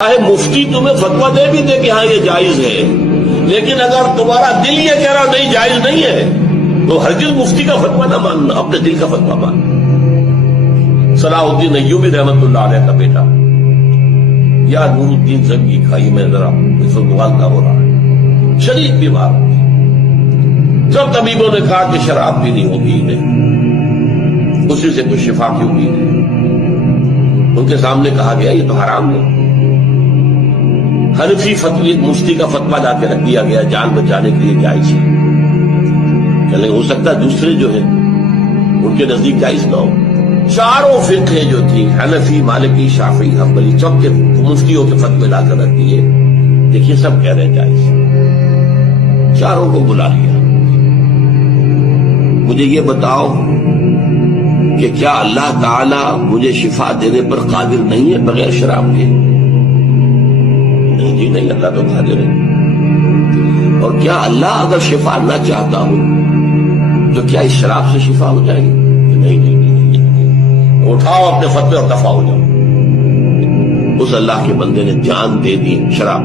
مفتی تمہیں فتویٰ دے بھی دے کہ ہاں یہ جائز ہے، لیکن اگر تمہارا دل یہ کہہ رہا نہیں جائز نہیں ہے تو ہرگز مفتی کا فتویٰ نہ ماننا، اپنے دل کا فتویٰ ماننا۔ صلاح الدین ایوبی رحمت اللہ علیہ کا بیٹا یا نور الدین زنگی کھائی میں ذرا اس وقت موازنہ ہو رہا ہے، شدید بیمار ہوئی، سب طبیبوں نے کہا کہ شراب بھی نہیں ہوگی انہیں، اسی سے کچھ شفا کی امید ہے۔ ان کے سامنے کہا گیا یہ تو حرام ہے۔ حنفی فتوی مفتی کا فتویٰ لا کے رکھ دیا گیا جان بچانے کے لیے جائز ہے، چلے ہو سکتا ہے دوسرے جو ہیں ان کے نزدیک جائز نہ ہو۔ چاروں فقہ جو تھی حنفی مالکی شافعی حنبلی سب کے مفتیوں کے فتوے لا کر رکھ دیے، دیکھیے سب کہہ رہے ہیں جائز، چاروں کو بلا لیا۔ مجھے یہ بتاؤ کہ کیا اللہ تعالی مجھے شفا دینے پر قادر نہیں ہے بغیر شراب کے؟ نہیں جی نہیں، اللہ تو قادر ہے۔ اور کیا اللہ اگر شفا نہ چاہتا ہو تو کیا اس شراب سے شفا ہو جائے گی؟ نہیں نہیں نہیں، اٹھاؤ اپنے فتوے اور دفع ہو جاؤ۔ اس اللہ کے بندے نے جان دے دی شراب